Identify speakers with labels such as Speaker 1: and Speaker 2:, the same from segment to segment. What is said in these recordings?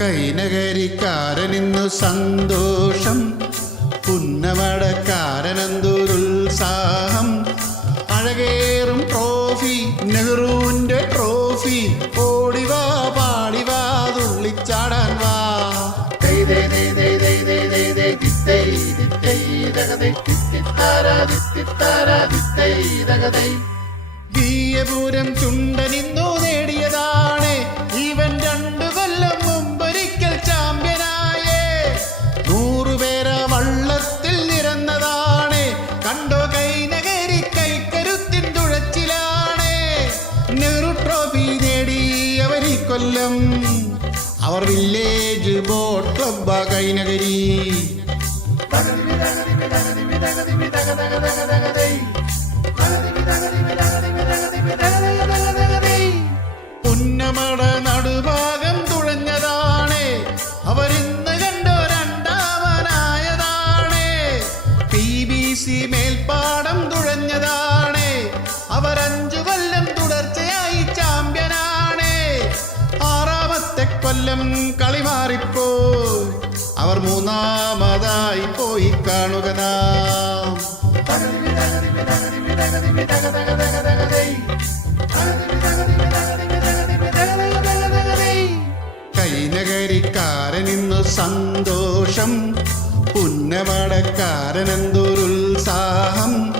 Speaker 1: കൈനകരിക്കാരനിന്നു സന്തോഷം പുന്നമടക്കാരനെന്തൊരുത്സാഹം. അഴകേറും ട്രോഫി നെഹ്റുവിന്റെ ട്രോഫി ഓടിവാ
Speaker 2: ദഗദൈ
Speaker 1: വീയപൂരം ചുണ്ടനിന്നു നേടിയതാണ് ഇവൻ രണ്ടു കൊല്ലം മുമ്പൊരിക്കൽ ചാമ്പ്യനായേ. നൂറുപേര വള്ളത്തിൽ നിരന്നതാണ് കണ്ടോ കൈനകരി കൈക്കരുത്തിൻ തുഴച്ചിലാണ്. നെഹ്റു ട്രോഫി നേടി അവർ കൊല്ലം. അവർ വില്ലേജ് ബോട്ട് ക്ലബ്ബ കൈനകരി. കൊല്ലം കളി മാറിപ്പോ അവർ മൂന്നാമതായി പോയി കാണുക നാം. കൈനകരിക്കാരനിന്നു സന്തോഷം. പുന്നമടക്കാരനെന്തൊരുത്സാഹം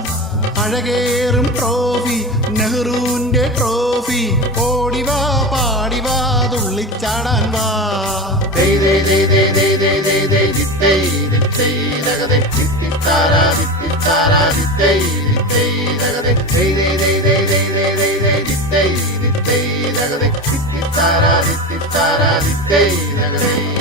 Speaker 1: അഴകേറും ട്രോഫി നെഹ്റുവിന്റെ
Speaker 2: வித்தை வித்தை ரகதை வித்தித்தாரா வித்தித்தாரா வித்தை வித்தை ரகதை வித்தை வித்தை ரகதை வித்தித்தாரா வித்தித்தாரா வித்தை ரகதை